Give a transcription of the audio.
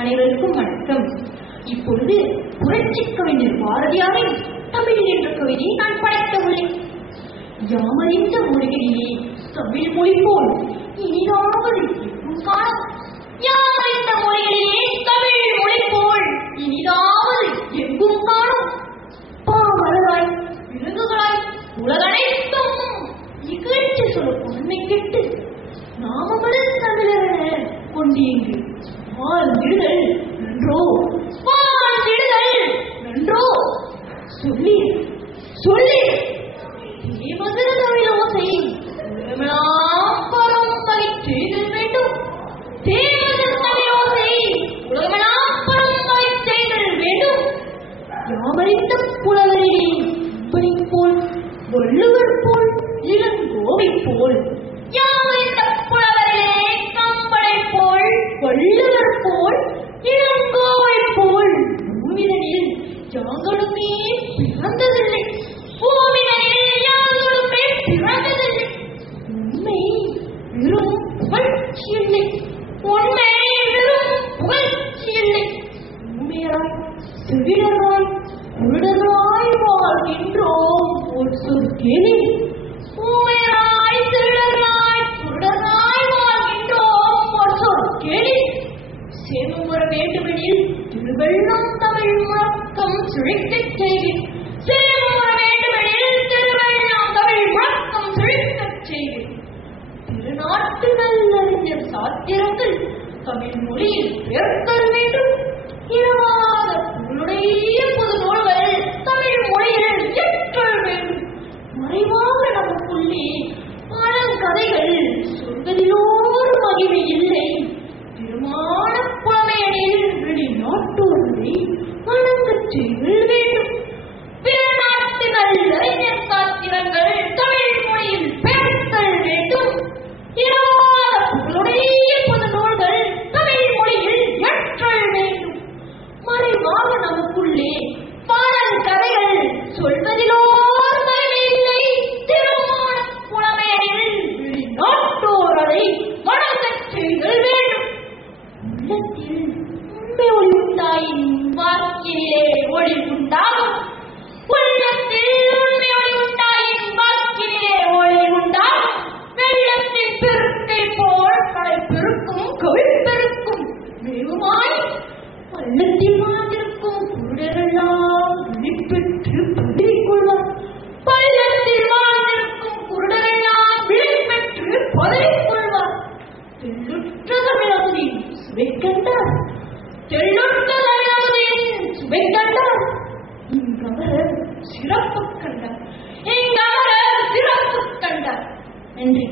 அனைவருக்கும் வணக்கம். இப்பொழுது புரட்சி கவிஞர் பாரதியாரின் தமிழ் என்ற கவிதையை நான் படைக்க உள்ளேன். யாமறிந்த மொழிகளிலே தமிழ் மொழி போல் இனிதாவது எங்கும் காணும். யாமறிந்த மொழிகளிலே தமிழ் மொழி போல் இனிதாவது எங்கும் காணும். பாமரராய் விலங்குகளாய் உலகனைத்தும் இகழ்ச்சி சொல்லும் உண்மை கெட்டு நாமமது தமிழரென கொண்டீங்கு வாழ்ந்திடுதல் நன்றோ, வாழ்ந்திடுதல் நன்றோ. சொல்லி சொல்லி தேவதர தமிழோசை உலகமெல்லாம் பரம்பரை செய்தல் வேண்டும். தேவதர தமிழோசை உலகமெல்லாம் பரம்பரை செய்தல் வேண்டும். யாமறிந்த புலவரிலே இப்படி போல் வள்ளுவர் போல் இளங்கோவை போல், யாமறிந்த புலவரிலே கம்பளை போல் வள்ளுவர் போல் இளங்கோவை போல் பூமிதனில் யாங்களுமே பிறந்ததில்லை. பூமிதனில் யாங்களுமே பிறந்ததில்லை. உண்மை வெறும் புகழ்ச்சி இல்லை. உண்மை வெறும் புகழ்ச்சி இல்லை. ஊமையராய் செவிலராய் குருடராய் வாழ்கின்றோம் ஒரு சொல் கேளு. ஊமையராய் செவிலராய் குருடராய் வாழ்கின்றோம் ஒரு சொல் கேளு. சேமம் வர வேண்டுமெனில் திருவெள்ளம் தமிழ் முழக்கம் சுழிக்கச் செய்வேன். சேமம் வர வேண்டுமெனில் திருவெள்ளம் தமிழ் முழக்கம் சுழிக்கச் செய்வேன். திருநாட்டுகள் அறிஞர் சாத்திரங்கள் தமிழ் மொழியில் பெயர்த்தல் வேண்டும். இரவாத புகழுடைய புது நூல்கள் தமிழ் மொழியில் இயற்றல் வேண்டும். மறைவாக நமக்குள்ளே பழங்கதைகள் சொல்வதிலோர் மகிமை இல்லை. பெருமான புலமையனில் வெளிநாட்டோர்களை வணங்கச் செய்தல் வேண்டும். பிற நாட்டுகள் அறிஞர் சாத்திரங்கள் தமிழ் மொழியில் பெயர்த்தல் வேண்டும். இரவாத புகழுடைய புது நூல்கள் தமிழ் மொழியில் இயற்றல் வேண்டும். மறைவாக நமக்குள்ளே பழங்கதைகள் சொல்வதிலோர் மகிமை இல்லை. திருமான புலமையனில் வெளிநாட்டோர் அதை வணங்கச் செய்தல் வேண்டும். உள்ளத்தில் உண்மை ஒளி உண்டாயின் வாக்கிலே ஒளி உண்டாகும். உள்ளத்தில் உண்மை ஒளி உண்டாயின் வாக்கிலே ஒளி உண்டாகும். வெள்ளத்தின் பெருக்கை போல் கடை பெருக்கும் கவி பெருக்கும் வெகுமாய் பள்ளத்தில் வாழ்ந்திருக்கும் குருடரெல்லாம் விழிப்பெற்று பதவிக் கொள்வார். பள்ளத்தில் வாழ்ந்திருக்கும் குருடரெல்லாம் விழிப்பெற்று பதவிக் கொள்வார். தெள்ளுற்ற தமிழகத்தின் சுவை கண்டார். தெள்ளுற்ற தமிழகத்தின் சுவை கண்டார். இங்கவர் சிறப்பு கண்டார். இங்கவர் சிறப்பு கண்டார். நன்றி.